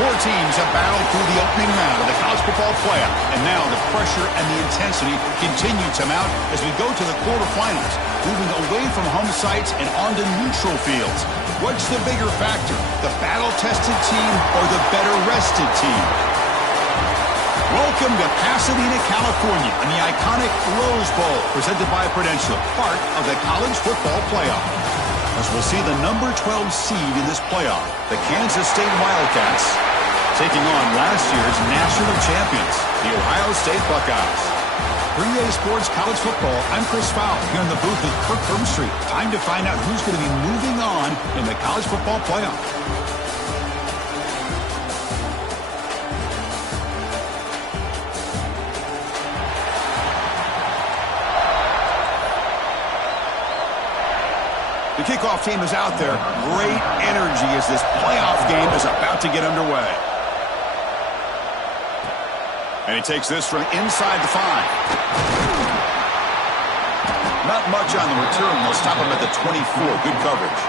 Four teams have battled through the opening round of the college football playoff, and now the pressure and the intensity continue to mount as we go to the quarterfinals, moving away from home sites and onto neutral fields. What's the bigger factor, the battle-tested team or the better-rested team? Welcome to Pasadena, California, and the iconic Rose Bowl, presented by Prudential, part of the college football playoff. As we'll see the number 12 seed in this playoff, the Kansas State Wildcats, taking on last year's national champions, the Ohio State Buckeyes. 3A Sports College Football, I'm Chris Fowle, here in the booth with Kirk Herbstreit. Time to find out who's going to be moving on in the college football playoff. The kickoff team is out there. Great energy as this playoff game is about to get underway. And he takes this from inside the 5. Not much on the return. They'll stop him at the 24. Good coverage.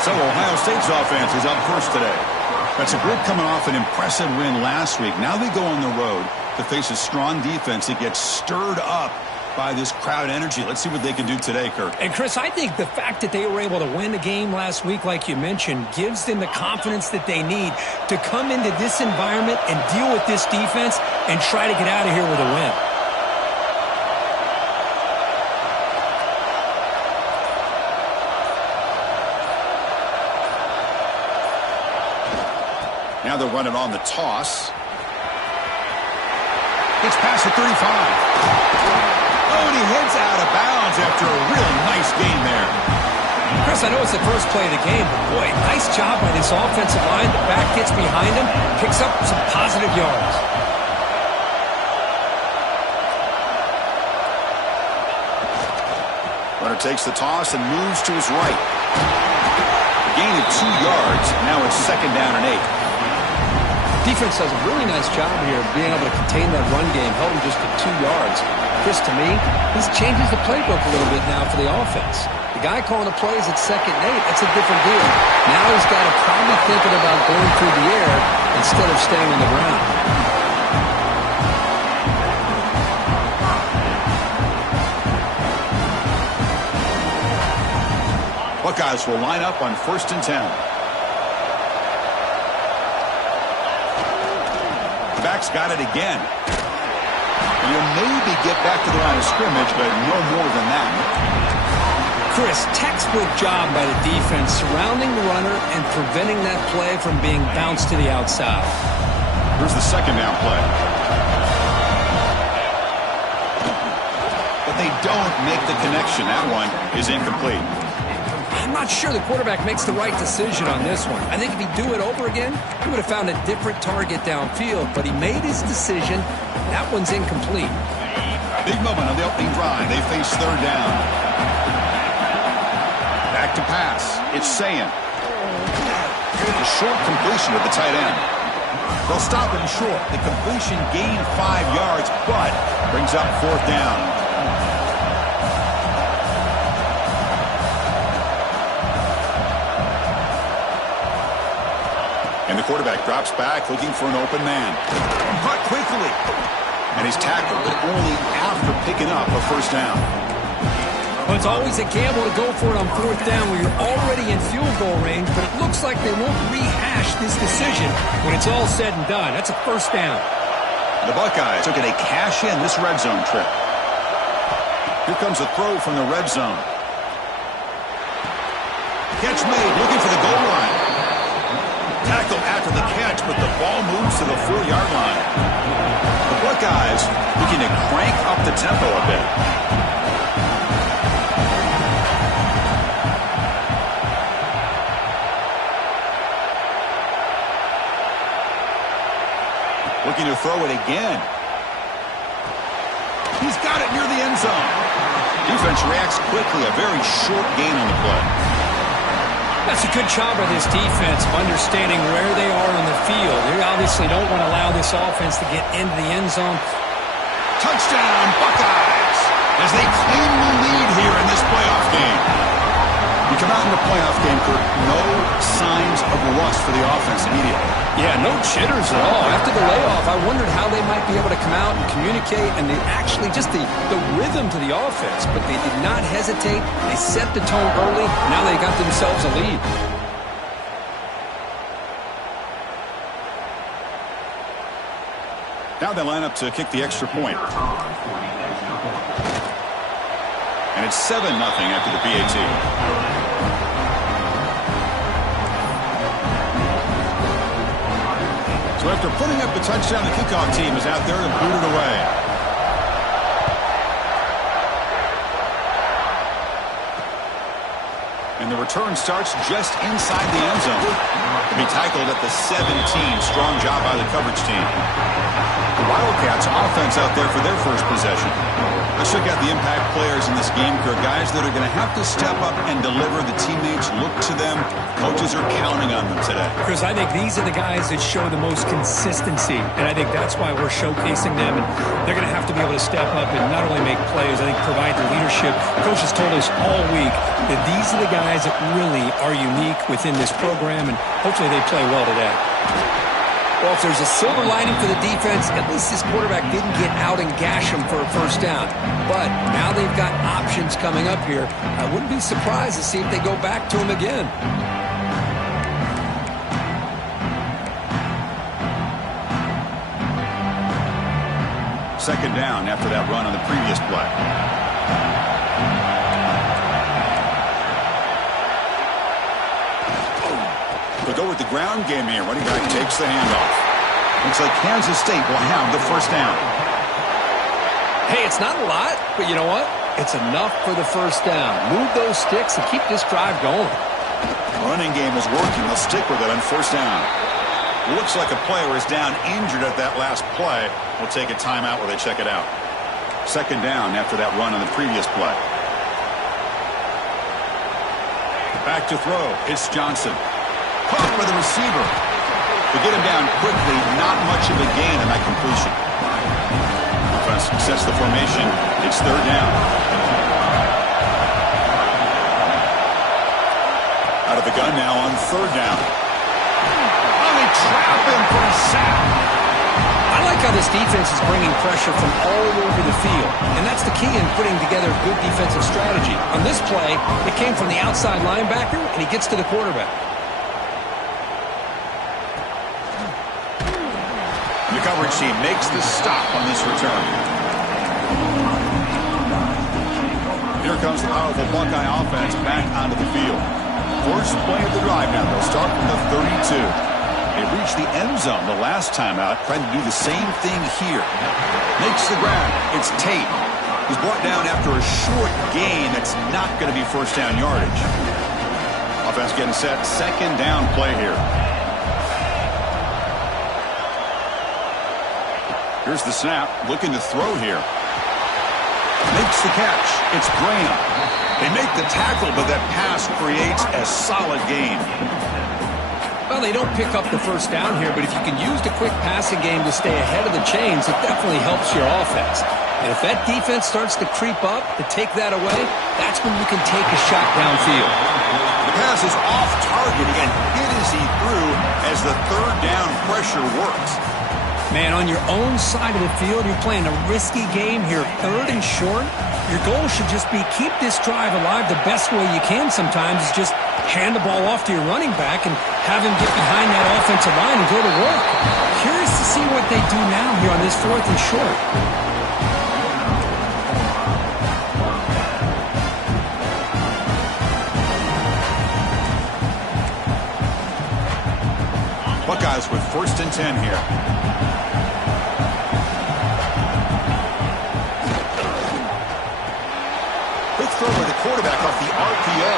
So Ohio State's offense is up first today. That's a group coming off an impressive win last week. Now they go on the road to face a strong defense that gets stirred up by this crowd energy. Let's see what they can do today, Kirk. And, Chris, I think the fact that they were able to win the game last week, like you mentioned, gives them the confidence that they need to come into this environment and deal with this defense and try to get out of here with a win. Now they're running on the toss. It's past the 35. Oh, and he heads out of bounds after a real nice gain there. Chris, I know it's the first play of the game, but boy, nice job by this offensive line. The back gets behind him, picks up some positive yards. Runner takes the toss and moves to his right. Gain of 2 yards. Now it's second down and 8. Defense does a really nice job here of being able to contain that run game, held him just to 2 yards. Chris, to me, this changes the playbook a little bit now for the offense. The guy calling the plays at second and 8, that's a different deal. Now he's got to probably thinking about going through the air instead of staying on the ground. Buckeyes will line up on 1st and 10. The back's got it again. You'll maybe get back to the line of scrimmage, but no more than that. Chris, textbook job by the defense surrounding the runner and preventing that play from being bounced to the outside. Here's the second down play. But they don't make the connection. That one is incomplete. I'm not sure the quarterback makes the right decision on this one. I think if he'd do it over again, he would have found a different target downfield, but he made his decision. That one's incomplete. Big moment on the opening drive. They face third down. Back to pass. It's Sayin. A short completion to the tight end. They'll stop him short. The completion gained 5 yards, but brings up 4th down. And the quarterback drops back, looking for an open man. Caught quickly. And he's tackled, but only after picking up a 1st down. Well, it's always a gamble to go for it on 4th down where you're already in field goal range, but it looks like they won't rehash this decision when it's all said and done. That's a 1st down. The Buckeyes looking to cash in this red zone trip. Here comes a throw from the red zone. Catch made, looking for the goal line. Tackle after the catch, but the ball moves to the 4-yard line. The Buckeyes looking to crank up the tempo a bit. Looking to throw it again. He's got it near the end zone. Defense reacts quickly. A very short gain on the play. That's a good job by this defense of understanding where they are on the field. They obviously don't want to allow this offense to get into the end zone. Touchdown, Buckeyes, as they claim the lead here in this playoff game. You come out in the playoff game, Kurt, no signs of rust for the offense immediately. Yeah, no jitters at all. After the layoff, I wondered how they might be able to come out and communicate and actually just the rhythm to the offense. But they did not hesitate. They set the tone early. Now they got themselves a lead. Now they line up to kick the extra point. And it's 7-0 after the PAT. So after putting up the touchdown, the kickoff team is out there to boot it away. And the return starts just inside the end zone. To be tackled at the 17. Strong job by the coverage team. The Wildcats offense out there for their first possession. Let's check out the impact players in this game, guys that are going to have to step up and deliver. The teammates look to them. Coaches are counting on them today. Chris, I think these are the guys that show the most consistency, and I think that's why we're showcasing them. And they're going to have to be able to step up and not only make plays, I think provide the leadership. Coach has told us all week that these are the guys that really are unique within this program, and hopefully they play well today. Well, if there's a silver lining for the defense, at least this quarterback didn't get out and gash him for a first down. But now they've got options coming up here. I wouldn't be surprised to see if they go back to him again. Second down after that run on the previous play. They'll go with the ground game here. Running back takes the handoff. Looks like Kansas State will have the first down. Hey, it's not a lot, but you know what? It's enough for the first down. Move those sticks and keep this drive going. Running game is working. They'll stick with it on first down. Looks like a player is down injured at that last play. We'll take a timeout while they check it out. Second down after that run on the previous play. Back to throw. It's Johnson. Caught by the receiver. To get him down quickly, not much of a gain on that completion. Offense sets the formation. It's third down. Out of the gun now on third down. Oh, they trap him for a sack. I like how this defense is bringing pressure from all over the field. And that's the key in putting together good defensive strategy. On this play, it came from the outside linebacker, and he gets to the quarterback. The coverage team makes the stop on this return. Here comes the powerful Buckeye offense back onto the field. First play of the drive now. They'll start from the 32. They reached the end zone the last time out, trying to do the same thing here. Makes the grab. It's Tate. He's brought down after a short gain that's not going to be first down yardage. Offense getting set. Second down play here. Here's the snap, looking to throw here. Makes the catch. It's Graham. They make the tackle, but that pass creates a solid gain. Well, they don't pick up the first down here, but if you can use the quick passing game to stay ahead of the chains, it definitely helps your offense. And if that defense starts to creep up to take that away, that's when you can take a shot downfield. The pass is off target again. Hit as he threw as the third down pressure works. Man, on your own side of the field, you're playing a risky game here, third and short. Your goal should just be keep this drive alive the best way you can sometimes is just hand the ball off to your running back and have him get behind that offensive line and go to work. Curious to see what they do now here on this fourth and short. Buckeyes with first and 10 here. Quick throw by the quarterback off the RPO.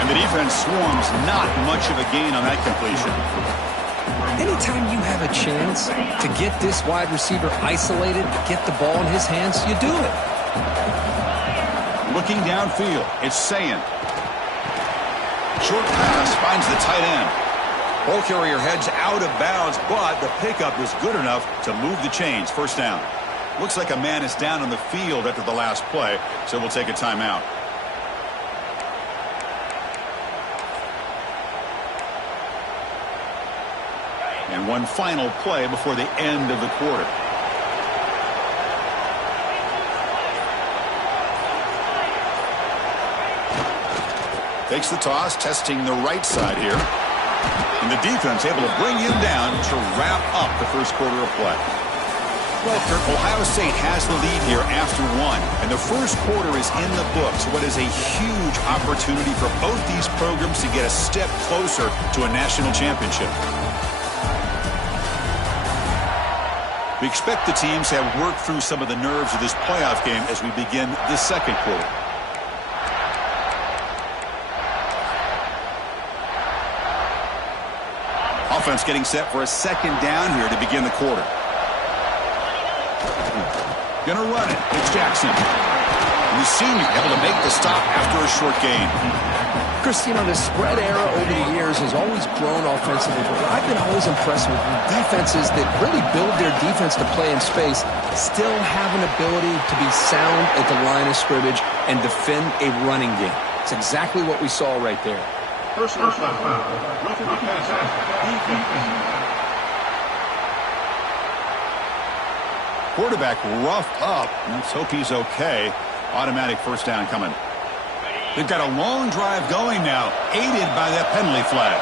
And the defense swarms, not much of a gain on that completion. Anytime you have a chance to get this wide receiver isolated, to get the ball in his hands, you do it. Looking downfield, it's Sayin. Short pass finds the tight end. Ball carrier heads out of bounds, but the pickup was good enough to move the chains. First down. Looks like a man is down on the field after the last play, so we'll take a timeout. And one final play before the end of the quarter. Takes the toss, testing the right side here. And the defense able to bring him down to wrap up the first quarter of play. Well, Kirk, Ohio State has the lead here after one, and the first quarter is in the books. What is a huge opportunity for both these programs to get a step closer to a national championship. We expect the teams to have worked through some of the nerves of this playoff game as we begin the second quarter. Offense getting set for a second down here to begin the quarter. Gonna run it. It's Jackson. And the senior able to make the stop after a short gain. Chris, you know, the spread era over the years has always grown offensively, but I've been always impressed with defenses that really build their defense to play in space, still have an ability to be sound at the line of scrimmage and defend a running game. It's exactly what we saw right there. Personal foul. Roughing the passer. Defense. Quarterback roughed up. Let's hope he's okay. Automatic first down coming. They've got a long drive going now, aided by that penalty flag.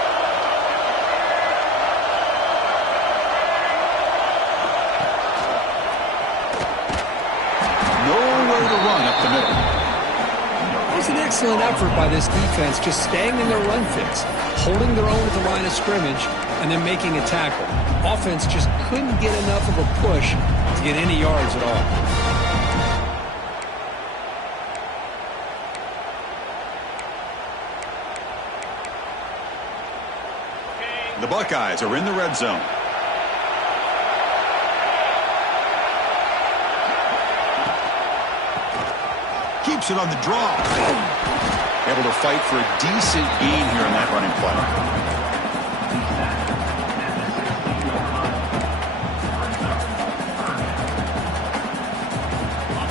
Nowhere to run up the middle. It was an excellent effort by this defense, just staying in their run fix, holding their own at the line of scrimmage, and then making a tackle. Offense just couldn't get enough of a push to get any yards at all. The Buckeyes are in the red zone. Keeps it on the draw. Able to fight for a decent gain here in that running play.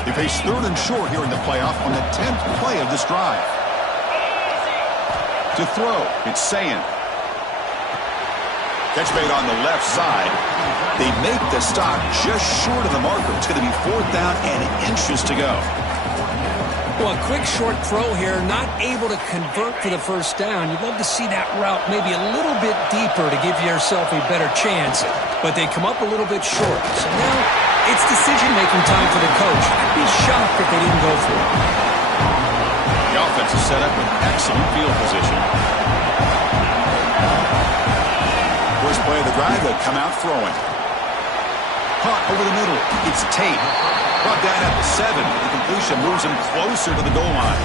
They face third and short here in the playoff on the 10th play of this drive. To throw, it's Sayin. Catch made on the left side. They make the stop just short of the marker. It's going to be fourth down and inches to go. Well, a quick short throw here, not able to convert for the first down. You'd love to see that route maybe a little bit deeper to give yourself a better chance, but they come up a little bit short. So now it's decision-making time for the coach. I'd be shocked if they didn't go for it. The offense is set up with excellent field position. First play of the drive, they'll come out throwing. Caught over the middle. It's Tate. Brought down at the 7. The completion moves him closer to the goal line.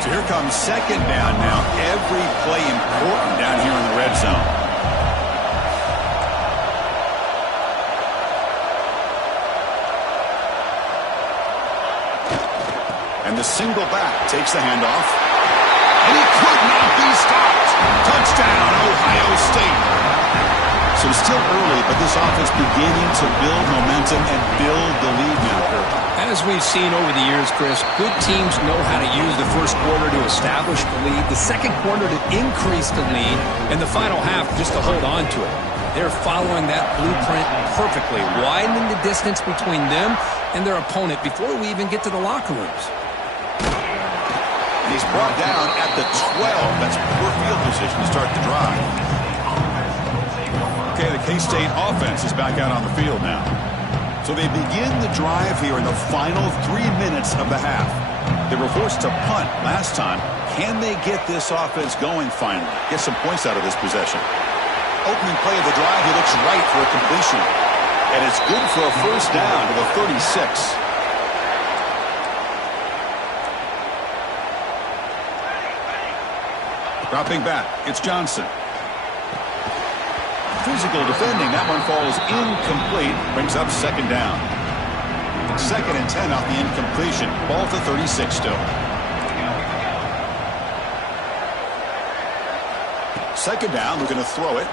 So here comes second down now. Every play important down here in the red zone. And the single back takes the handoff. And he could not be stopped. Touchdown, Ohio State. So it's still early, but this offense beginning to build momentum and build the lead now, Kirk. As we've seen over the years, Chris, good teams know how to use the first quarter to establish the lead, the second quarter to increase the lead, and the final half just to hold on to it. They're following that blueprint perfectly, widening the distance between them and their opponent before we even get to the locker rooms. He's brought down at the 12. That's poor field position to start the drive. Okay, the K-State offense is back out on the field now. So they begin the drive here in the final 3 minutes of the half. They were forced to punt last time. Can they get this offense going finally? Get some points out of this possession. Opening play of the drive, he looks right for a completion. And it's good for a first down to the 36. Dropping back, it's Johnson. Physical defending, that one falls incomplete, brings up second down. Second and 10 off the incompletion, ball to 36 still. Second down, they're going to throw it.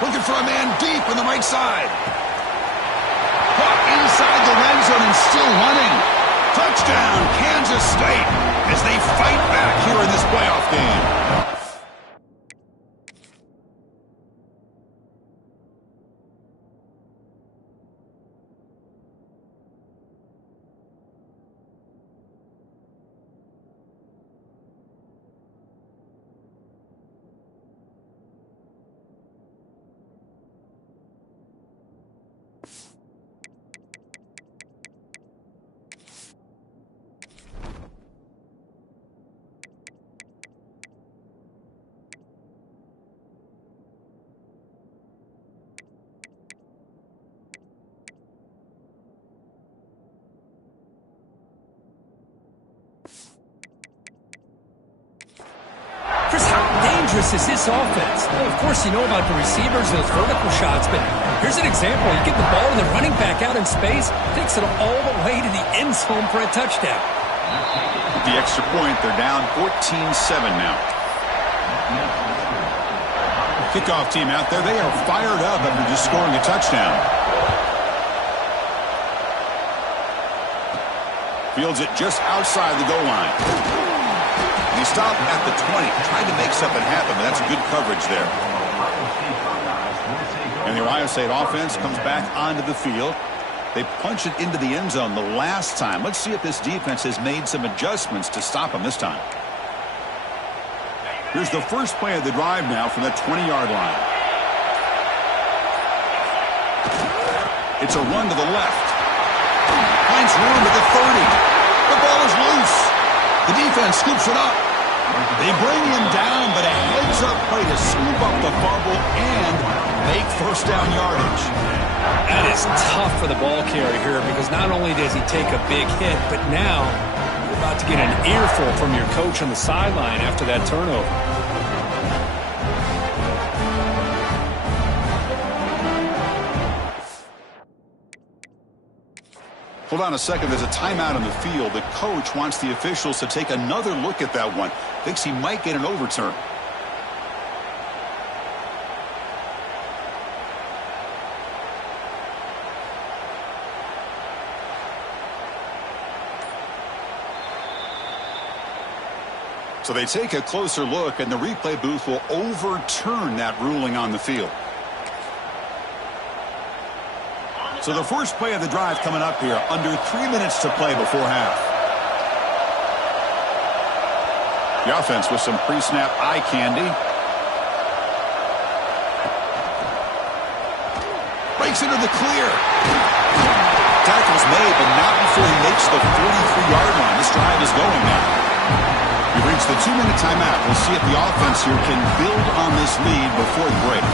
Looking for a man deep on the right side. Caught inside the red zone and still running. Touchdown, Kansas State, as they fight back here in this playoff game. dangerous is this offense? Well, of course, you know about the receivers, those vertical shots, but here's an example. You get the ball and the running back out in space, takes it all the way to the end zone for a touchdown. The extra point, they're down 14-7 now. Kickoff team out there, they are fired up after just scoring a touchdown. Fields it just outside the goal line. He stopped at the 20, trying to make something happen, but that's good coverage there. And the Ohio State offense comes back onto the field. They punch it into the end zone the last time. Let's see if this defense has made some adjustments to stop them this time. Here's the first play of the drive now from the 20-yard line. It's a run to the left. Finds room at the 30. The ball is loose. The defense scoops it up. They bring him down, but a heads-up play to scoop up the fumble and make first down yardage. That is tough for the ball carrier here because not only does he take a big hit, but now you're about to get an earful from your coach on the sideline after that turnover. Hold on a second. There's a timeout on the field. The coach wants the officials to take another look at that one. Thinks he might get an overturn. So they take a closer look, and the replay booth will overturn that ruling on the field. So the first play of the drive coming up here, under 3 minutes to play before half. The offense with some pre-snap eye candy. Breaks into the clear. Tackle's made, but not before he makes the 43-yard line. This drive is going now. We've reached the 2-minute timeout. We'll see if the offense here can build on this lead before the break.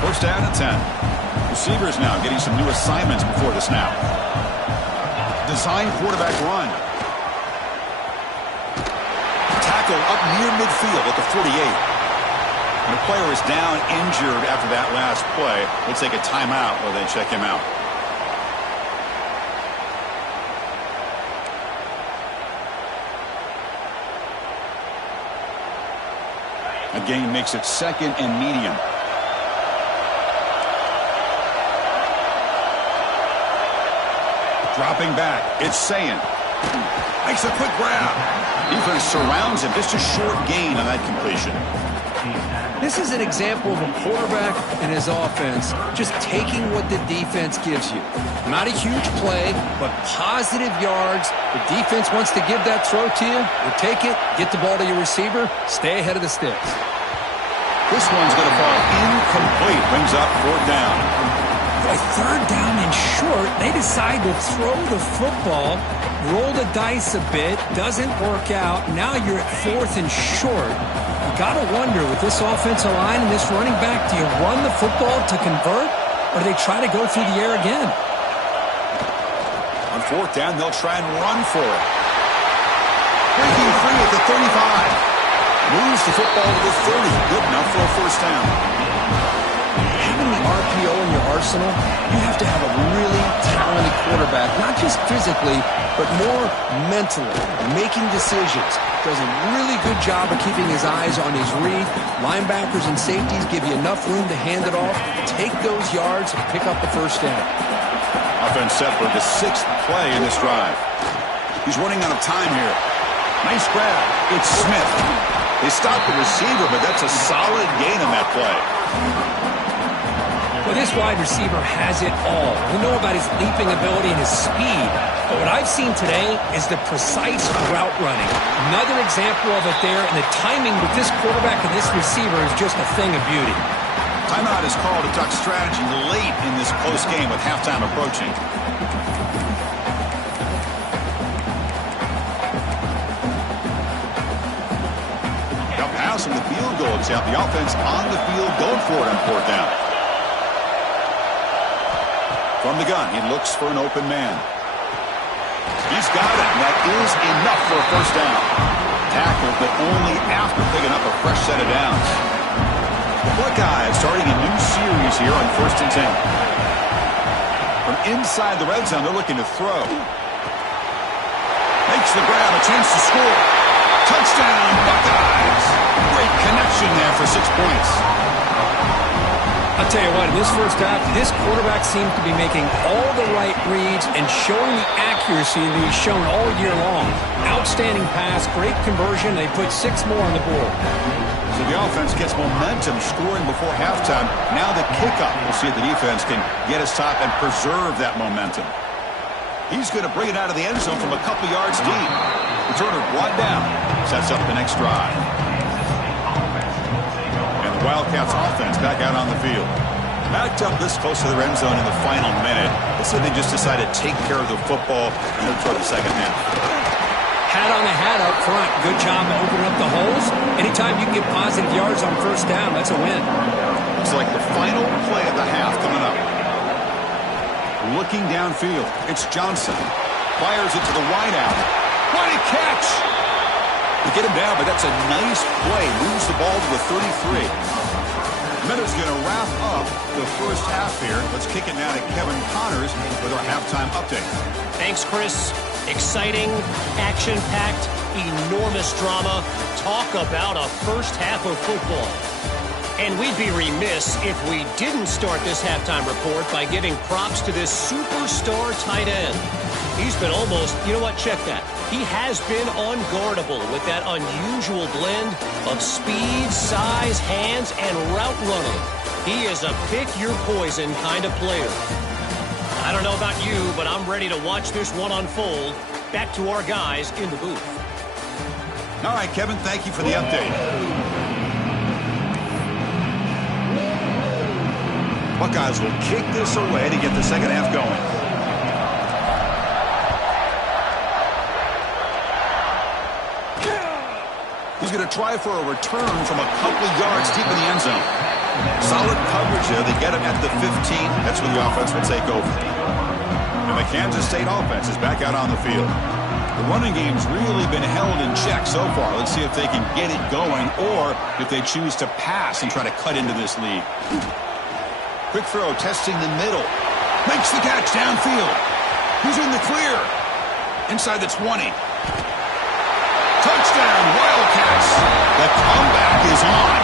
First down at 10. Receivers now getting some new assignments before the snap. Design quarterback run. Tackle up near midfield at the 48. And a player is down injured after that last play. We'll take a timeout while they check him out. A gain makes it second and medium. Dropping back, it's Sayin. Makes a quick grab. Defense surrounds him. Just a short gain on that completion. This is an example of a quarterback and his offense just taking what the defense gives you. Not a huge play, but positive yards. The defense wants to give that throw to you. You take it, get the ball to your receiver, stay ahead of the sticks. This one's going to fall incomplete. Brings up fourth down. By third down and short, they decide to throw the football, roll the dice a bit, doesn't work out. Now you're at fourth and short. You got to wonder, with this offensive line and this running back, do you run the football to convert, or do they try to go through the air again? On fourth down, they'll try and run for it. Breaking free at the 35. Moves the football to the 30. Good enough for a first down. Having the RPO in your arsenal, you have to have a really talented quarterback, not just physically, but more mentally, making decisions. Does a really good job of keeping his eyes on his read. Linebackers and safeties give you enough room to hand it off, take those yards, and pick up the first down. Offense set for the 6th play in this drive. He's running out of time here. Nice grab. It's Smith. They stopped the receiver, but that's a solid gain on that play. Well, this wide receiver has it all. We know about his leaping ability and his speed. But what I've seen today is the precise route running. Another example of it there, and the timing with this quarterback and this receiver is just a thing of beauty. Timeout is called to talk strategy late in this close game with halftime approaching. From the field goal attempt, the offense on the field going for it on fourth down. From the gun, he looks for an open man. He's got it, and that is enough for a first down. tackle, but only after picking up a fresh set of downs. The Buckeyes starting a new series here on 1st and 10. From inside the red zone, they're looking to throw. Makes the grab, a chance to score. Touchdown, Buckeyes! Great connection there for 6 points. I'll tell you what, in this first half, this quarterback seems to be making all the right reads and showing the accuracy that he's shown all year long. Outstanding pass, great conversion. They put 6 more on the board. So the offense gets momentum scoring before halftime. Now the kickoff. We'll see if the defense can get a stop and preserve that momentum. He's going to bring it out of the end zone from a couple yards deep. Returner brought down. Sets up the next drive. And the Wildcats offense back out on the field. Backed up this close to the end zone in the final minute. Looks like they just decided to take care of the football and then toward the second half. Hat on the hat up front. Good job of opening up the holes. Anytime you can get positive yards on first down, that's a win. It's like the final play of the half coming up. Looking downfield, it's Johnson. Fires it to the wideout. What a catch! They get him down, but that's a nice play. Moves the ball to the 33. Minute's going to wrap up the first half here. Let's kick it now to Kevin Connors with our halftime update. Thanks, Chris. Exciting, action-packed, enormous drama. Talk about a first half of football. And we'd be remiss if we didn't start this halftime report by giving props to this superstar tight end. He's been almost, you know what, check that. He has been unguardable with that unusual blend of speed, size, hands, and route running. He is a pick-your-poison kind of player. I don't know about you, but I'm ready to watch this one unfold. Back to our guys in the booth. All right, Kevin, thank you for the update. Buckeyes will kick this away to get the second half going. He's going to try for a return from a couple of yards deep in the end zone. Solid coverage there. They get him at the 15. That's where the offense will take over. And the Kansas State offense is back out on the field. The running game's really been held in check so far. Let's see if they can get it going or if they choose to pass and try to cut into this lead. Quick throw, testing the middle. Makes the catch downfield. He's in the clear. Inside the 20. Touchdown, Wildcats. The comeback is on.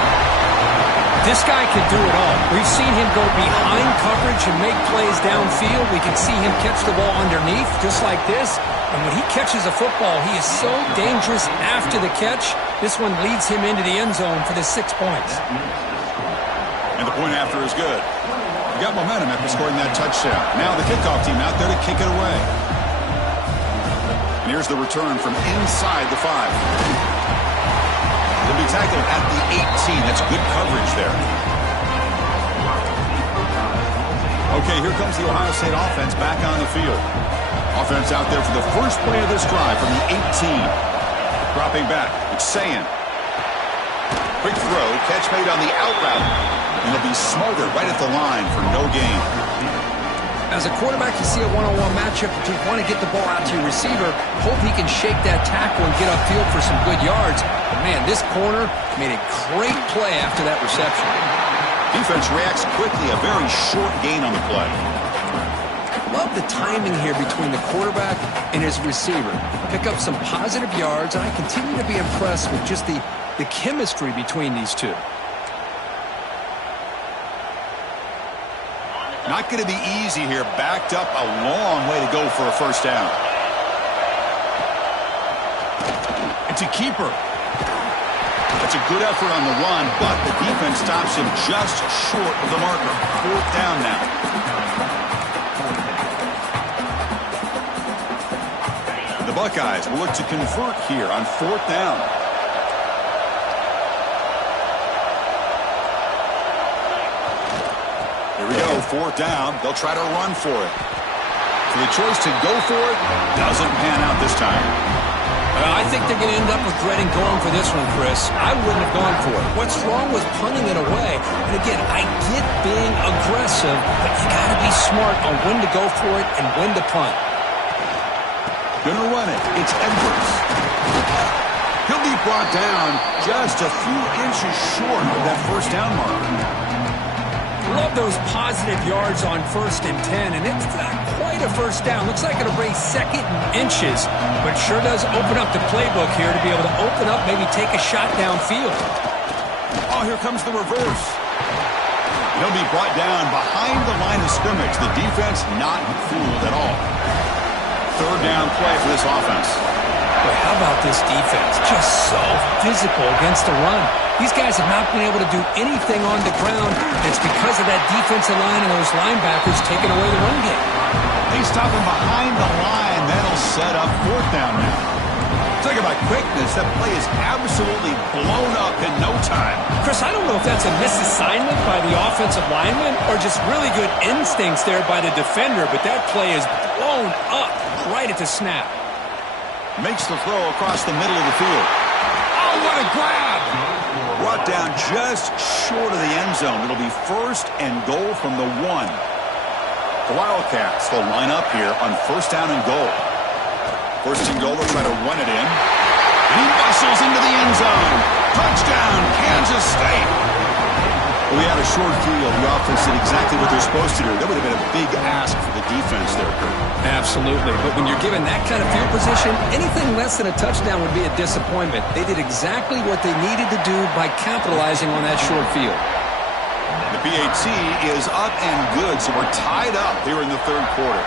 This guy can do it all. We've seen him go behind coverage and make plays downfield. We can see him catch the ball underneath just like this. And when he catches a football, he is so dangerous after the catch. This one leads him into the end zone for the 6 points. And the point after is good. He got momentum after scoring that touchdown. Now the kickoff team out there to kick it away. And here's the return from inside the 5. He'll be tackled at the 18. That's good coverage there. Okay, here comes the Ohio State offense back on the field. Offense out there for the first play of this drive from the 18. Dropping back, it's Sayin. Quick throw, catch made on the out route. And he'll be smothered right at the line for no gain. As a quarterback, you see a one-on-one matchup, but you want to get the ball out to your receiver. Hope he can shake that tackle and get upfield for some good yards. But, man, this corner made a great play after that reception. Defense reacts quickly. A very short gain on the play. Love the timing here between the quarterback and his receiver. Pick up some positive yards, and I continue to be impressed with just the chemistry between these two. Not going to be easy here. Backed up a long way to go for a first down. It's a keeper. That's a good effort on the run, but the defense stops him just short of the marker. 4th down now. The Buckeyes will look to convert here on 4th down. Here we go, 4th down. They'll try to run for it. So the choice to go for it doesn't pan out this time. I think they're going to end up regretting going for this one, Chris. I wouldn't have gone for it. What's wrong with punting it away? And again, I get being aggressive, but you got to be smart on when to go for it and when to punt. Gonna run it. It's Edwards. He'll be brought down just a few inches short of that first down marker. Love those positive yards on 1st and 10, and it's not quite a first down. Looks like it'll bring 2nd and inches, but sure does open up the playbook here to be able to open up, maybe take a shot downfield. Oh, here comes the reverse. He'll be brought down behind the line of scrimmage. The defense not fooled at all. 3rd down play for this offense. But how about this defense? Just so physical against the run. These guys have not been able to do anything on the ground. It's because of that defensive line and those linebackers taking away the run game. They stop him behind the line. That'll set up 4th down now. Talk about quickness. That play is absolutely blown up in no time. Chris, I don't know if that's a misassignment by the offensive lineman or just really good instincts there by the defender, but that play is blown up right at the snap. Makes the throw across the middle of the field. Oh, what a grab! Brought down just short of the end zone. It'll be 1st and goal from the 1. The Wildcats, they'll line up here on 1st down and goal. 1st and goal, they'll try to run it in. And he bustles into the end zone. Touchdown, Kansas State. Well, we had a short field. The offense did exactly what they're supposed to do. That would have been a big ask for the defense there, Kurt. Absolutely. But when you're given that kind of field position, anything less than a touchdown would be a disappointment. They did exactly what they needed to do by capitalizing on that short field. The PAT is up and good, so we're tied up here in the 3rd quarter.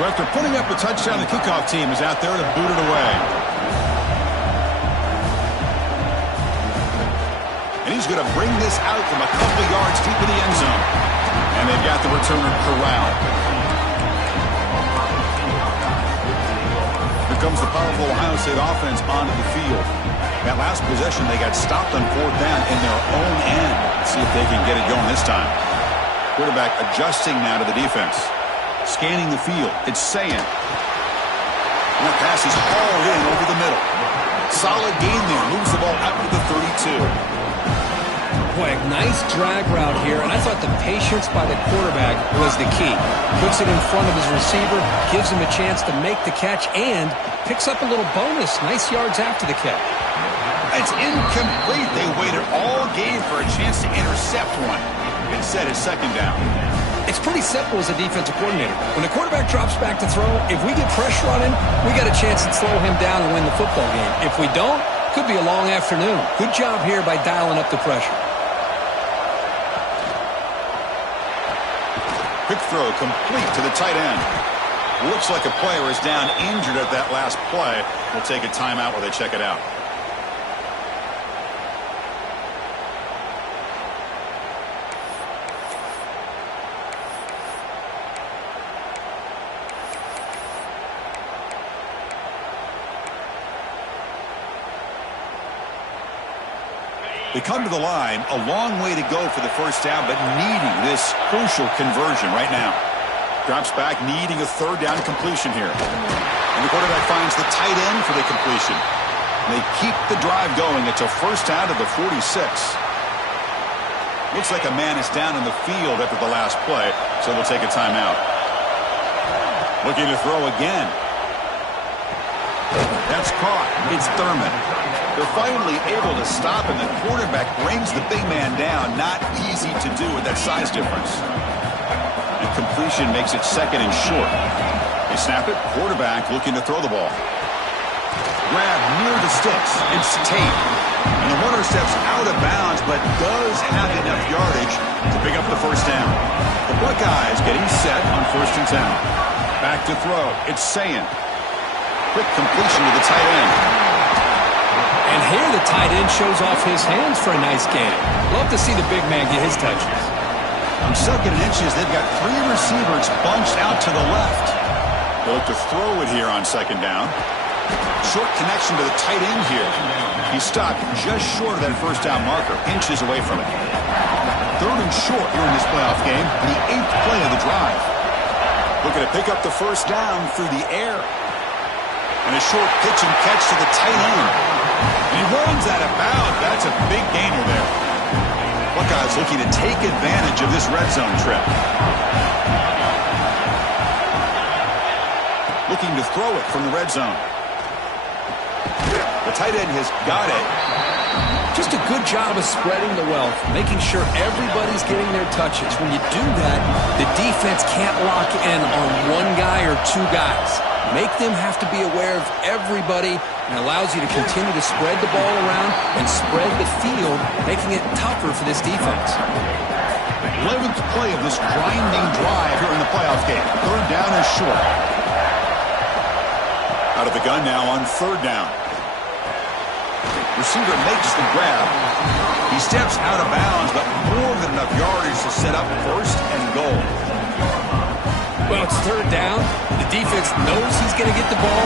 So after putting up a touchdown, the kickoff team is out there to boot it away. And he's going to bring this out from a couple yards deep in the end zone. And they've got the returner corralled. Here comes the powerful Ohio State offense onto the field. That last possession, they got stopped on 4th down in their own end. Let's see if they can get it going this time. Quarterback adjusting now to the defense. Scanning the field. It's saying. And that pass is hauled in over the middle. Solid gain there. Moves the ball out to the 32. Boy, nice drag route here, and I thought the patience by the quarterback was the key. Puts it in front of his receiver, gives him a chance to make the catch, and picks up a little bonus. Nice yards after the catch. It's incomplete. They waited all game for a chance to intercept one. Instead, it's 2nd down. It's pretty simple as a defensive coordinator. When the quarterback drops back to throw, if we get pressure on him, we got a chance to slow him down and win the football game. If we don't, could be a long afternoon. Good job here by dialing up the pressure. Quick throw complete to the tight end. Looks like a player is down injured at that last play. We'll take a timeout while they check it out. They come to the line, a long way to go for the 1st down, but needing this crucial conversion right now. Drops back, needing a 3rd down completion here. And the quarterback finds the tight end for the completion. And they keep the drive going. It's a 1st down to the 46. Looks like a man is down in the field after the last play, so they'll take a timeout. Looking to throw again. That's caught. It's Thurman. They're finally able to stop him. The quarterback brings the big man down. Not easy to do with that size difference. And completion makes it 2nd and short. They snap it. Quarterback looking to throw the ball. Grab near the sticks. It's Tate. And the runner steps out of bounds, but does have enough yardage to pick up the 1st down. The Buckeyes getting set on 1st and 10. Back to throw. It's Sayin. Quick completion to the tight end. And here the tight end shows off his hands for a nice game. Love to see the big man get his touches. On 2nd and inches, they've got 3 receivers bunched out to the left. They'll look to throw it here on 2nd down. Short connection to the tight end here. He stopped just short of that 1st down marker, inches away from it. 3rd and short here in this playoff game, the 8th play of the drive. Looking to pick up the 1st down through the air. And a short pitch and catch to the tight end. And he runs out of bounds. That's a big gainer there. Buckeyes looking to take advantage of this red zone trip. Looking to throw it from the red zone. The The tight end has got it. Just a good job of spreading the wealth, making sure everybody's getting their touches. When you do that, the defense can't lock in on one guy or two guys. Make them have to be aware of everybody, and allows you to continue to spread the ball around and spread the field, making it tougher for this defense. 11th play of this grinding drive here in the playoff game. Third down is short. Out of the gun now on third down. Receiver makes the grab. He steps out of bounds, but more than enough yardage to set up first and goal. Well, it's third down. The defense knows he's going to get the ball.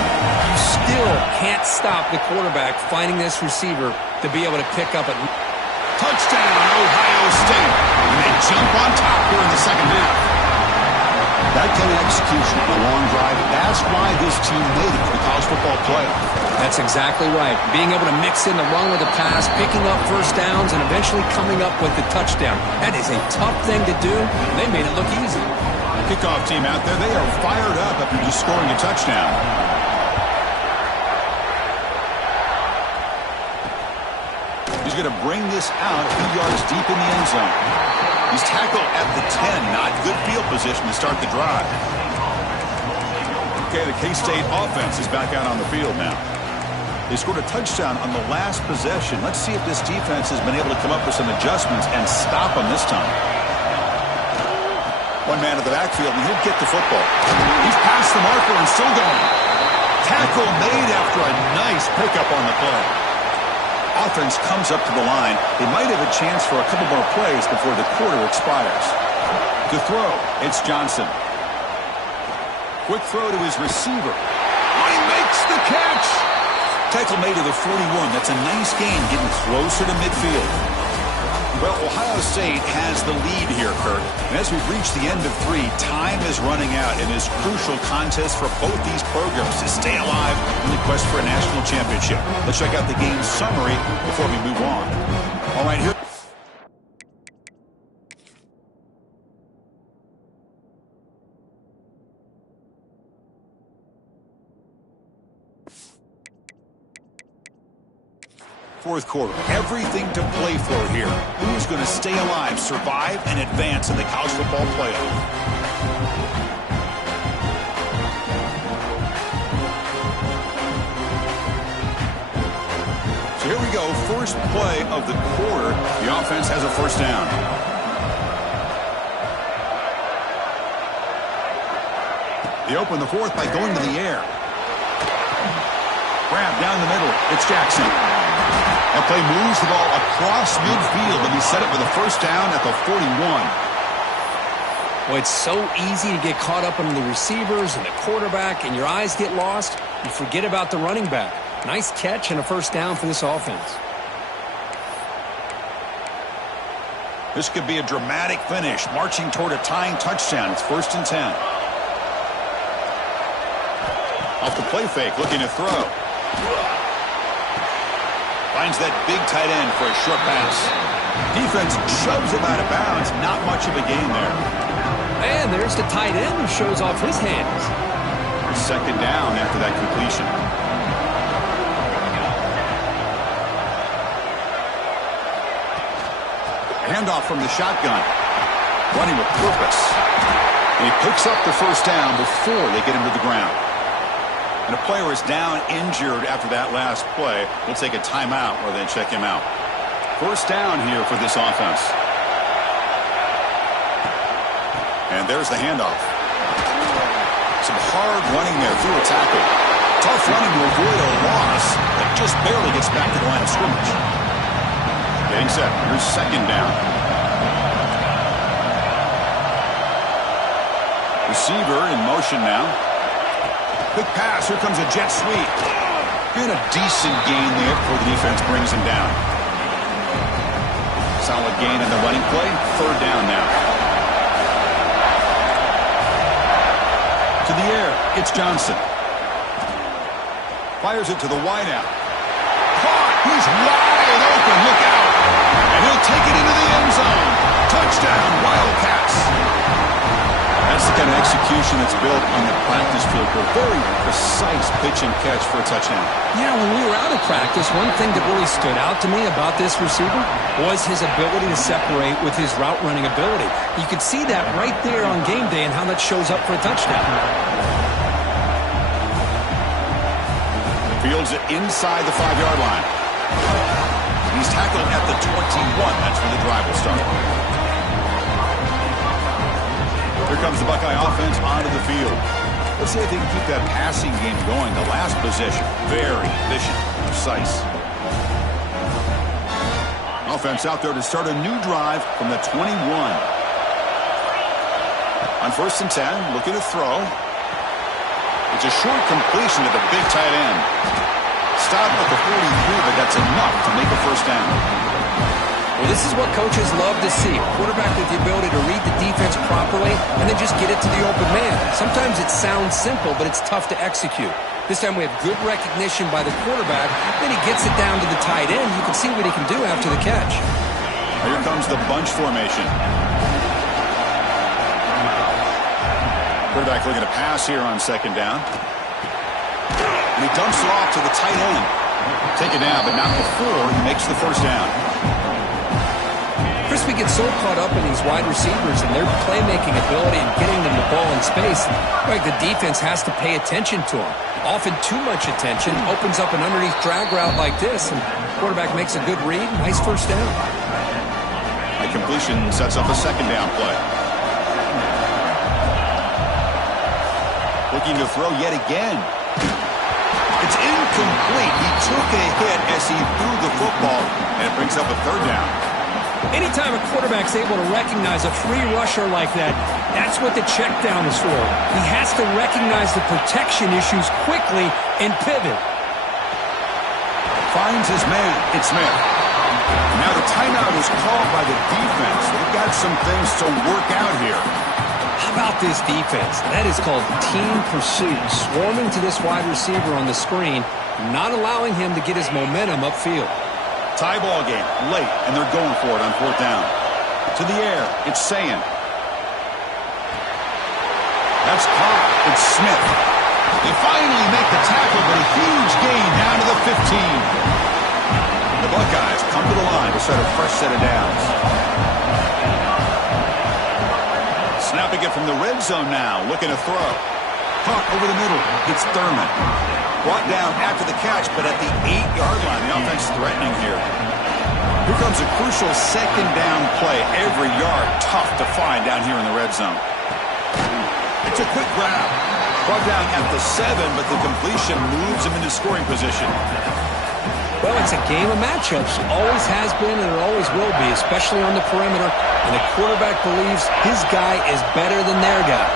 You still can't stop the quarterback finding this receiver to be able to pick up a touchdown, Ohio State. And they jump on top here in the second half. That kind of execution on a long drive, that's why this team made it to the college football playoff. That's exactly right. Being able to mix in the run with the pass, picking up first downs, and eventually coming up with the touchdown. That is a tough thing to do, and they made it look easy. Kickoff team out there, they are fired up after just scoring a touchdown. He's going to bring this out a few yards deep in the end zone. He's tackled at the 10, not good field position to start the drive. Okay, the K-State offense is back out on the field now. They scored a touchdown on the last possession. Let's see if this defense has been able to come up with some adjustments and stop them this time. One man at the backfield, and he'll get the football. He's past the marker and still going. Tackle made after a nice pickup on the play. Offense comes up to the line. They might have a chance for a couple more plays before the quarter expires. To throw, it's Johnson. Quick throw to his receiver. Oh, he makes the catch! Tackle made to the 41. That's a nice gain, getting closer to midfield. Well, Ohio State has the lead here, Kirk. And as we've reached the end of 3, time is running out in this crucial contest for both these programs to stay alive in the quest for a national championship. Let's check out the game summary before we move on. All right, here. Fourth quarter. Everything to play for here. Who's going to stay alive, survive, and advance in the college football playoff? So here we go. First play of the quarter. The offense has a first down. They open the fourth by going to the air. Grab down the middle. It's Jackson. That play moves the ball across midfield, and he set it with a first down at the 41. Well, it's so easy to get caught up in the receivers and the quarterback, and your eyes get lost. You forget about the running back. Nice catch and a first down for this offense. This could be a dramatic finish, marching toward a tying touchdown. It's 1st and 10. Off the play fake, looking to throw. Finds that big tight end for a short pass. Defense shoves him out of bounds. Not much of a gain there. And there's the tight end who shows off his hands. Second down after that completion. Handoff from the shotgun. Running with purpose. And he picks up the first down before they get him to the ground. And a player is down injured after that last play. We'll take a timeout or then check him out. First down here for this offense. And there's the handoff. Some hard running there through a tackle. Tough running to avoid a loss, but just barely gets back to the line of scrimmage. Getting set. Here's second down. Receiver in motion now. Quick pass. Here comes a jet sweep. And a decent gain there before the defense brings him down. Solid gain in the running play. Third down now. To the air. It's Johnson. Fires it to the wideout. Caught. He's wide open. Look out. And he'll take it into the end zone. Touchdown, Wildcats. That's the kind of execution formation that's built on the practice field for a very precise pitch and catch for a touchdown. Yeah, when we were out of practice, one thing that really stood out to me about this receiver was his ability to separate with his route running ability. You could see that right there on game day and how that shows up for a touchdown. Fields it inside the 5-yard line. He's tackled at the 21. That's where the drive will start. Here comes the Buckeye offense onto the field. Let's see if they can keep that passing game going. The last possession, very efficient, precise. Offense out there to start a new drive from the 21. On 1st and 10, looking to throw. It's a short completion to the big tight end. Stopped at the 43, but that's enough to make a first down. Well, this is what coaches love to see. A quarterback with the ability to read the defense properly and then just get it to the open man. Sometimes it sounds simple, but it's tough to execute. This time we have good recognition by the quarterback. Then he gets it down to the tight end. You can see what he can do after the catch. Here comes the bunch formation. Quarterback looking to pass here on 2nd down. And he dumps it off to the tight end. Take it down, but not before he makes the first down. Chris, we get so caught up in these wide receivers and their playmaking ability and getting them the ball in space. Like the defense has to pay attention to them. Often too much attention opens up an underneath drag route like this, and quarterback makes a good read. Nice first down. A completion sets up a 2nd down play. Looking to throw yet again. It's incomplete. He took a hit as he threw the football, and it brings up a 3rd down. Anytime a quarterback's able to recognize a free rusher like that, that's what the check down is for. He has to recognize the protection issues quickly and pivot. Finds his man. It's Smith. Now the timeout is called by the defense. They've got some things to work out here. How about this defense? That is called team pursuit. Swarming to this wide receiver on the screen, not allowing him to get his momentum upfield. Tie ball game, late, and they're going for it on 4th down. To the air, it's Sayin. That's caught. It's Smith. They finally make the tackle, but a huge gain down to the 15. The Buckeyes come to the line to start a fresh set of downs. Snapping it from the red zone now, looking to throw. Caught over the middle. It's Thurman. Brought down after the catch, but at the 8-yard line, the offense threatening here. Here comes a crucial 2nd down play. Every yard tough to find down here in the red zone. It's a quick grab. Brought down at the 7, but the completion moves him into scoring position. Well, it's a game of matchups. Always has been and it always will be, especially on the perimeter. And the quarterback believes his guy is better than their guy.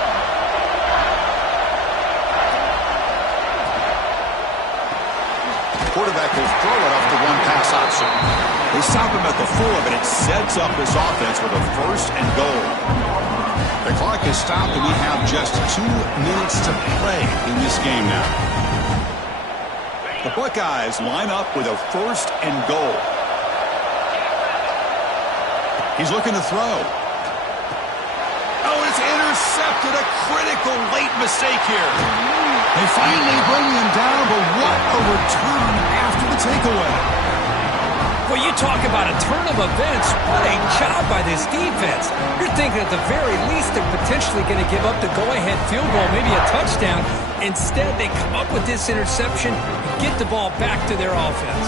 Quarterback will throw it off the one-pass option. They stop him at the 4, but it sets up this offense with a 1st and goal. The clock is stopped, and we have just 2 minutes to play in this game now. The Buckeyes line up with a 1st and goal. He's looking to throw. Oh, it's intercepted. A critical late mistake here. They finally bring him down, but what a return after the takeaway. Well, you talk about a turn of events. What a job by this defense. You're thinking at the very least they're potentially going to give up the go-ahead field goal, maybe a touchdown. Instead, they come up with this interception and get the ball back to their offense.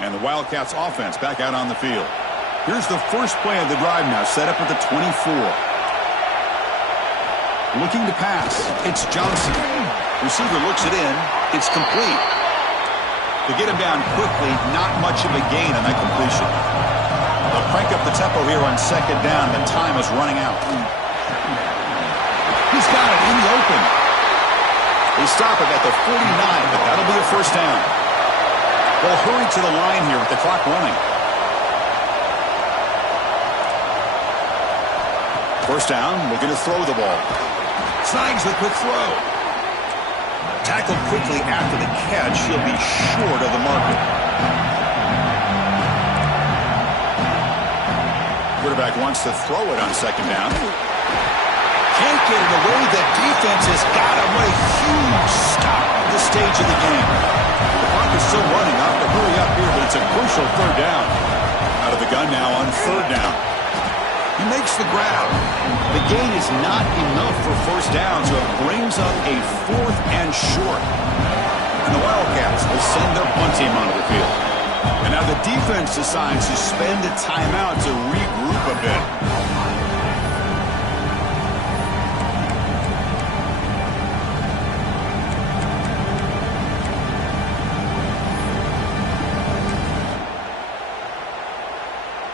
And the Wildcats offense back out on the field. Here's the first play of the drive now, set up at the 24. Looking to pass. It's Johnson. Receiver looks it in. It's complete. To get him down quickly, not much of a gain on that completion. They'll crank up the tempo here on 2nd down. The time is running out. He's got it in the open. They stop it at the 49, but that'll be a first down. They'll hurry to the line here with the clock running. First down, looking to throw the ball. Snags the quick throw. Tackled quickly after the catch, he'll be short of the marker. Quarterback wants to throw it on second down. Can't get it away. The defense has got him. What a huge stop at this stage of the game. The clock is still running. I'll have to hurry up here, but it's a crucial third down. Out of the gun now on third down. He makes the grab. The gain is not enough for first down, so it brings up a fourth and short. And the Wildcats will send their punt team onto the field. And now the defense decides to spend a timeout to regroup a bit.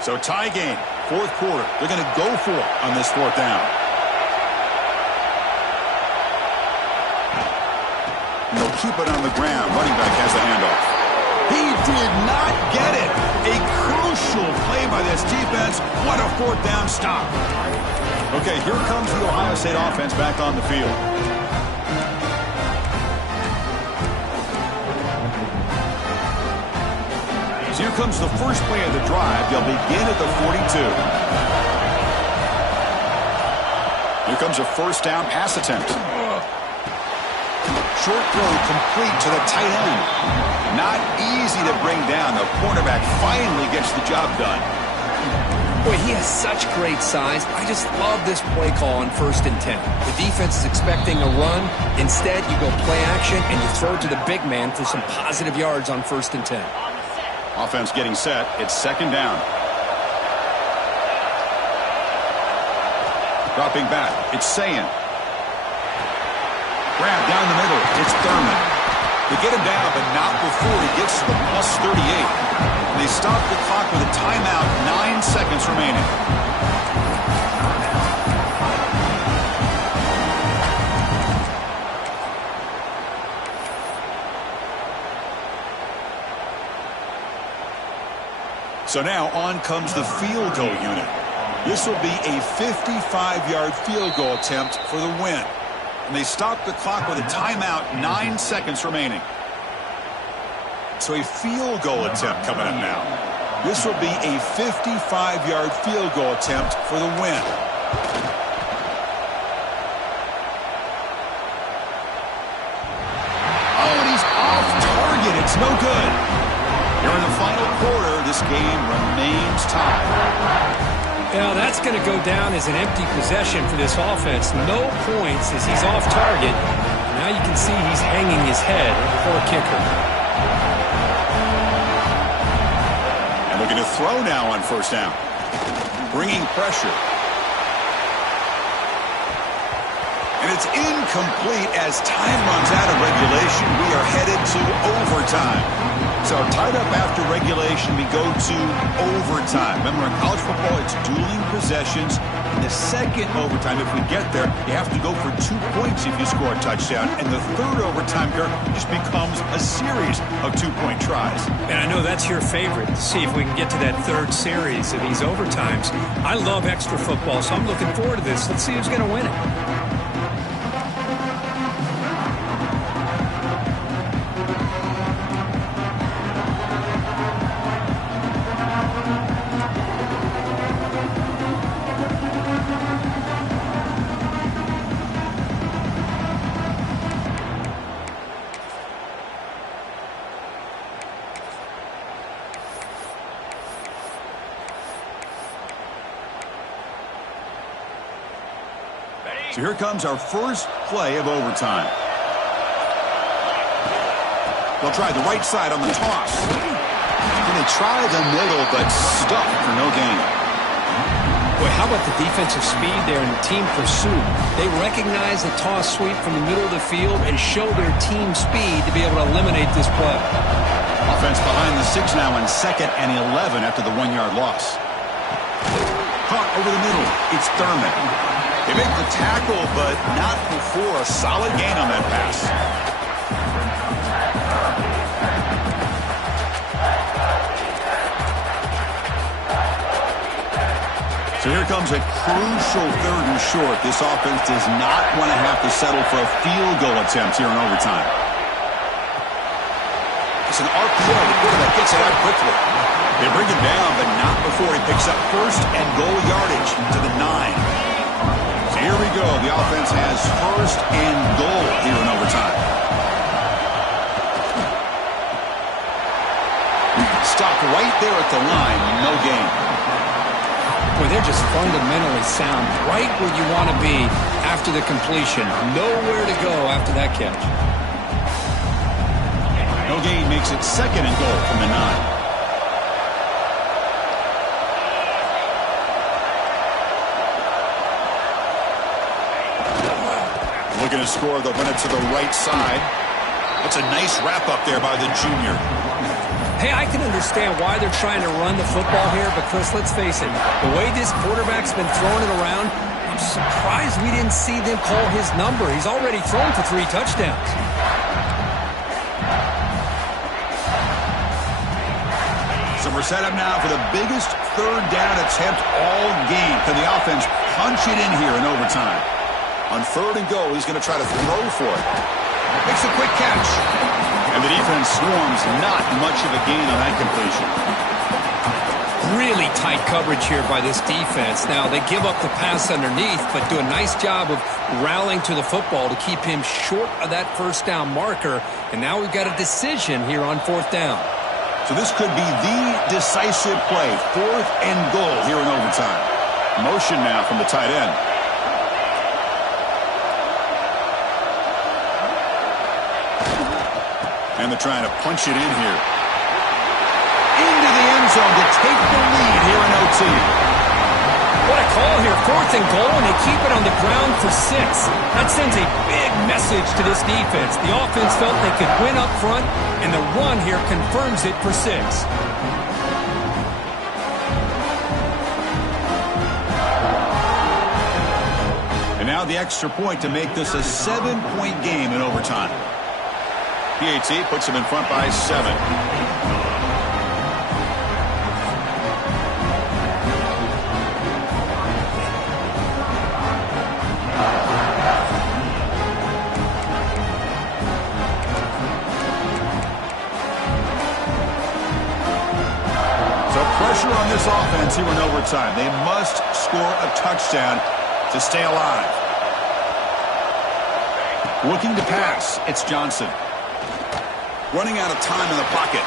So tie game, fourth quarter. They're going to go for it on this fourth down. And they'll keep it on the ground. Running back has the handoff. He did not get it. A crucial play by this defense. What a fourth down stop. Okay, here comes the Ohio State offense back on the field. So here comes the first play of the drive. They'll begin at the 42. Here comes a first down pass attempt. Short throw complete to the tight end. Not easy to bring down. The cornerback finally gets the job done. Boy, he has such great size. I just love this play call on 1st and 10. The defense is expecting a run. Instead, you go play action, and you throw to the big man for some positive yards on 1st and 10. Offense getting set. It's second down. Dropping back. It's Sayin. Grab down the middle. It's Thurman. They get him down, but not before he gets to the plus 38. And they stop the clock with a timeout. 9 seconds remaining. So now on comes the field goal unit. This will be a 55-yard field goal attempt for the win. And they stop the clock with a timeout, 9 seconds remaining. So a field goal attempt coming up now. This will be a 55-yard field goal attempt for the win. Oh, and he's off target. It's no good. Here in the final quarter, this game remains tied. Yeah, that's going to go down as an empty possession for this offense. No points as he's off target. Now you can see he's hanging his head. Poor kicker. And looking to throw now on first down. Bringing pressure. And it's incomplete as time runs out of regulation. We are headed to overtime. So tied up after regulation, we go to overtime. Remember, in college football, it's dueling possessions. In the second overtime, if we get there, you have to go for 2 points if you score a touchdown. And the third overtime here just becomes a series of 2-point tries. And I know that's your favorite, to see if we can get to that third series of these overtimes. I love extra football, so I'm looking forward to this. Let's see who's going to win it. So here comes our first play of overtime. They'll try the right side on the toss. And they try the middle, but stuffed for no gain. Boy, how about the defensive speed there and the team pursuit? They recognize the toss sweep from the middle of the field and show their team speed to be able to eliminate this play. Offense behind the 6 now on 2nd and 11 after the 1-yard loss. Caught over the middle. It's Thurman. They make the tackle, but not before a solid gain on that pass. So So here comes a crucial 3rd and short. This offense does not want to have to settle for a field goal attempt here in overtime. It's an RPO. The quarterback gets it out quickly. They bring him down, but not before he picks up 1st and goal yardage to the 9. So here we go. The offense has 1st and goal here in overtime. Stopped right there at the line. No gain. Boy, they're just fundamentally sound, right where you want to be after the completion. Nowhere to go after that catch. No gain makes it 2nd and goal from the 9. Looking to score, they'll run it to the right side. That's a nice wrap up there by the junior. Hey, I can understand why they're trying to run the football here, but Chris, let's face it, the way this quarterback's been throwing it around, I'm surprised we didn't see them call his number. He's already thrown for 3 touchdowns. So we're set up now for the biggest 3rd down attempt all game. Can the offense punch it in here in overtime? On 3rd and goal, he's going to try to throw for it. Makes a quick catch. And the defense swarms, not much of a gain on that completion. Really tight coverage here by this defense. Now, they give up the pass underneath, but do a nice job of rallying to the football to keep him short of that 1st down marker. And now we've got a decision here on 4th down. So this could be the decisive play. 4th and goal here in overtime. Motion now from the tight end. And they're trying to punch it in here. Into the end zone to take the lead here in OT. What a call here. 4th and goal, and they keep it on the ground for 6. That sends a big message to this defense. The offense felt they could win up front, and the run here confirms it for 6. And now the extra point to make this a 7-point game in overtime. PAT puts him in front by 7. So pressure on this offense here in overtime. They must score a touchdown to stay alive. Looking to pass, it's Johnson. Running out of time in the pocket.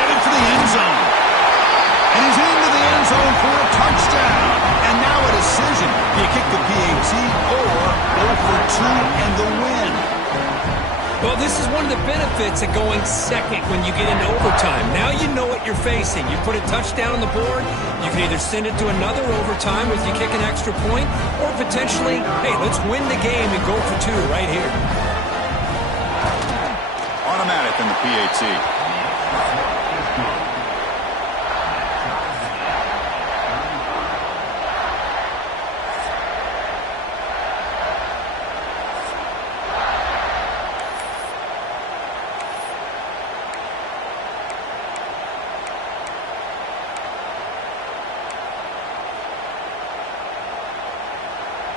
Headed for the end zone. And he's into the end zone for a touchdown. And now a decision. Do you kick the PAT or go for 2 and the win? Well, this is one of the benefits of going second when you get into overtime. Now you know what you're facing. You put a touchdown on the board, you can either send it to another overtime if you kick an extra point, or potentially, hey, let's win the game and go for 2 right here. Automatic in the PAT.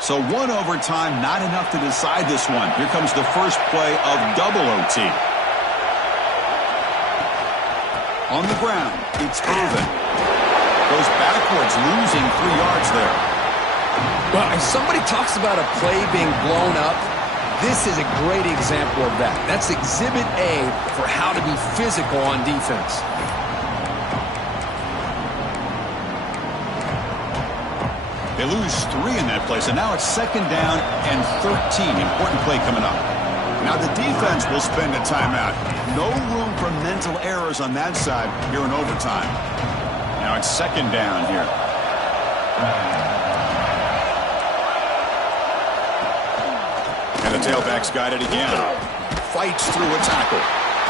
So 1 overtime, not enough to decide this one. Here comes the first play of double OT. On the ground, it's Irvin. Goes backwards, losing 3 yards there. Well, if somebody talks about a play being blown up, this is a great example of that. That's Exhibit A for how to be physical on defense. They lose 3 in that play, so now it's 2nd down and 13. Important play coming up. Now the defense will spend a timeout. No room for mental errors on that side here in overtime. Now it's 2nd down here. And the tailback's got it again. Fights through a tackle.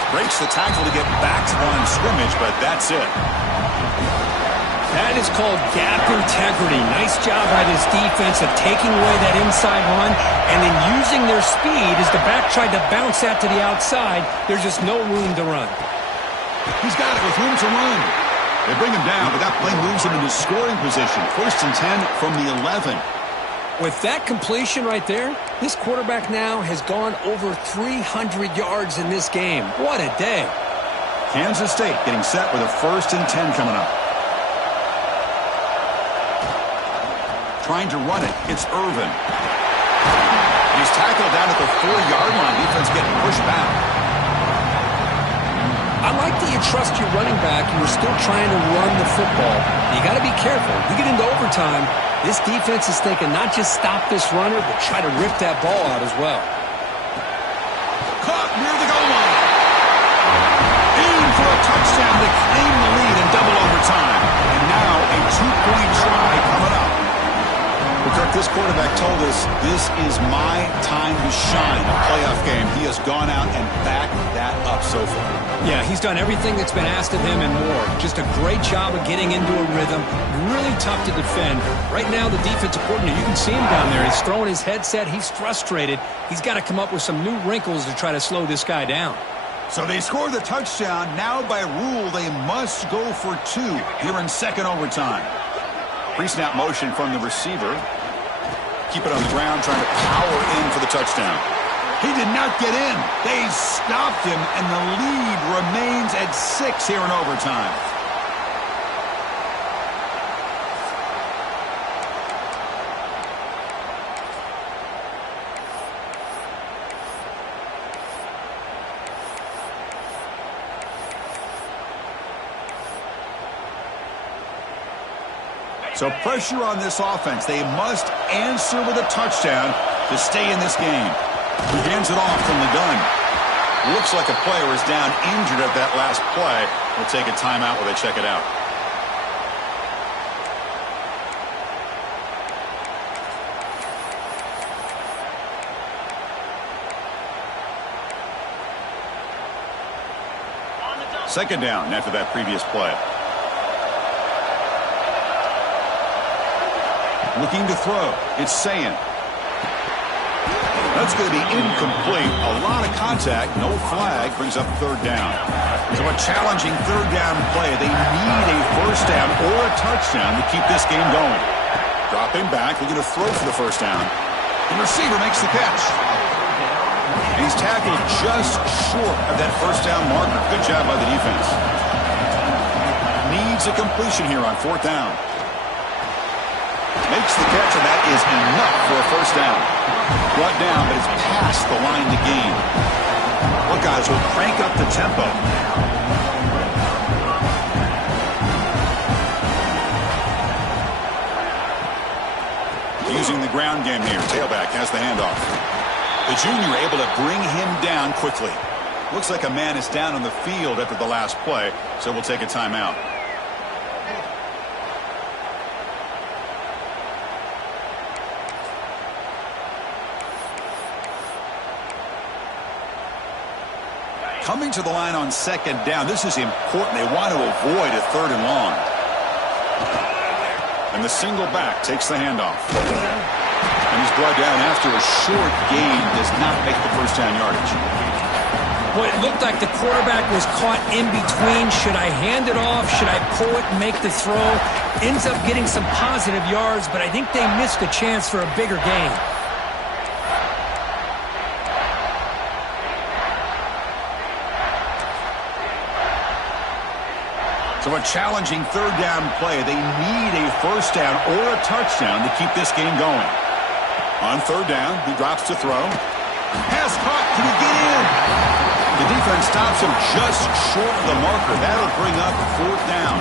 Breaks the tackle to get back to the line of scrimmage, but that's it. That is called gap integrity. Nice job by this defense of taking away that inside run and then using their speed as the back tried to bounce that to the outside. There's just no room to run. He's got it with room to run. They bring him down, but that play moves him into scoring position. 1st and 10 from the 11. With that completion right there, this quarterback now has gone over 300 yards in this game. What a day. Kansas State getting set with a 1st and 10 coming up. Trying to run it. It's Irvin. He's tackled down at the 4-yard line. Defense getting pushed back. I like that you trust your running back and you're still trying to run the football. You got to be careful. You get into overtime, this defense is thinking not just stop this runner, but try to rip that ball out as well. Caught near the goal line. In for a touchdown to claim the lead in double overtime. And now a 2-point try coming up. Kirk, this quarterback told us this is my time to shine, a playoff game. He has gone out and backed that up so far. Yeah, he's done everything that's been asked of him and more. Just a great job of getting into a rhythm. Really tough to defend. Right now, the defensive coordinator, you can see him down there. He's throwing his headset. He's frustrated. He's got to come up with some new wrinkles to try to slow this guy down. So they score the touchdown. Now, by rule, they must go for 2 here in 2nd overtime. Pre-snap motion from the receiver. Keep it on the ground, trying to power in for the touchdown. He did not get in. They stopped him, and the lead remains at 6 here in overtime. So pressure on this offense. They must answer with a touchdown to stay in this game. He hands it off from the gun. Looks like a player is down injured at that last play. We'll take a timeout while they check it out. Second down after that previous play. Looking to throw. It's Sayin. That's going to be incomplete. A lot of contact. No flag. Brings up 3rd down. So a challenging 3rd down play. They need a 1st down or a touchdown to keep this game going. Dropping back. Looking to throw for the 1st down. The receiver makes the catch. He's tackled just short of that 1st down marker. Good job by the defense. Needs a completion here on 4th down. Makes the catch, and that is enough for a 1st down. Brought down, but it's past the line to gain. Buckeyes will crank up the tempo. Using the ground game here. Tailback has the handoff. The junior able to bring him down quickly. Looks like a man is down on the field after the last play, so we'll take a timeout. Coming to the line on 2nd down. This is important. They want to avoid a 3rd and long. And the single back takes the handoff. And he's brought down after a short gain. Does not make the 1st down yardage. Well, it looked like the quarterback was caught in between. Should I hand it off? Should I pull it and make the throw? Ends up getting some positive yards, but I think they missed a chance for a bigger gain. So a challenging 3rd down play. They need a 1st down or a touchdown to keep this game going. On 3rd down, he drops to throw. Pass caught. Can he get in? The defense stops him just short of the marker. That'll bring up 4th down.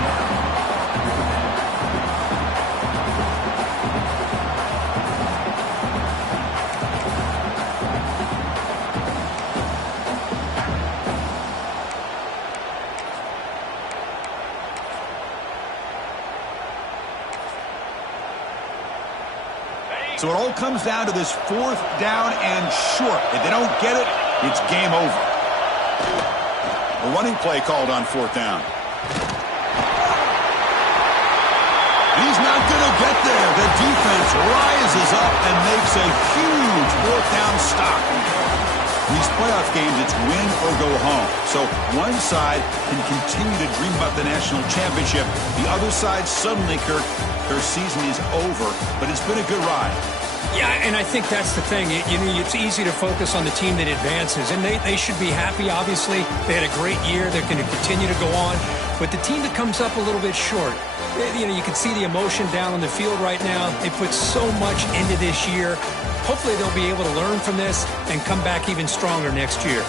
So it all comes down to this 4th down and short. If they don't get it, it's game over. A running play called on 4th down. He's not going to get there. The defense rises up and makes a huge 4th down stop. In these playoff games, it's win or go home. So one side can continue to dream about the national championship. The other side suddenly, Kirk, their season is over, but it's been a good ride. Yeah, and I think that's the thing. It's easy to focus on the team that advances, and they should be happy, obviously. They had a great year. They're going to continue to go on. But the team that comes up a little bit short, you can see the emotion down on the field right now. They put so much into this year. Hopefully they'll be able to learn from this and come back even stronger next year.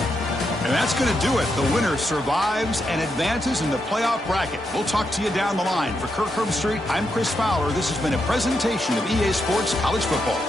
And that's going to do it. The winner survives and advances in the playoff bracket. We'll talk to you down the line. For Kirk Herbstreit, I'm Chris Fowler. This has been a presentation of EA Sports College Football.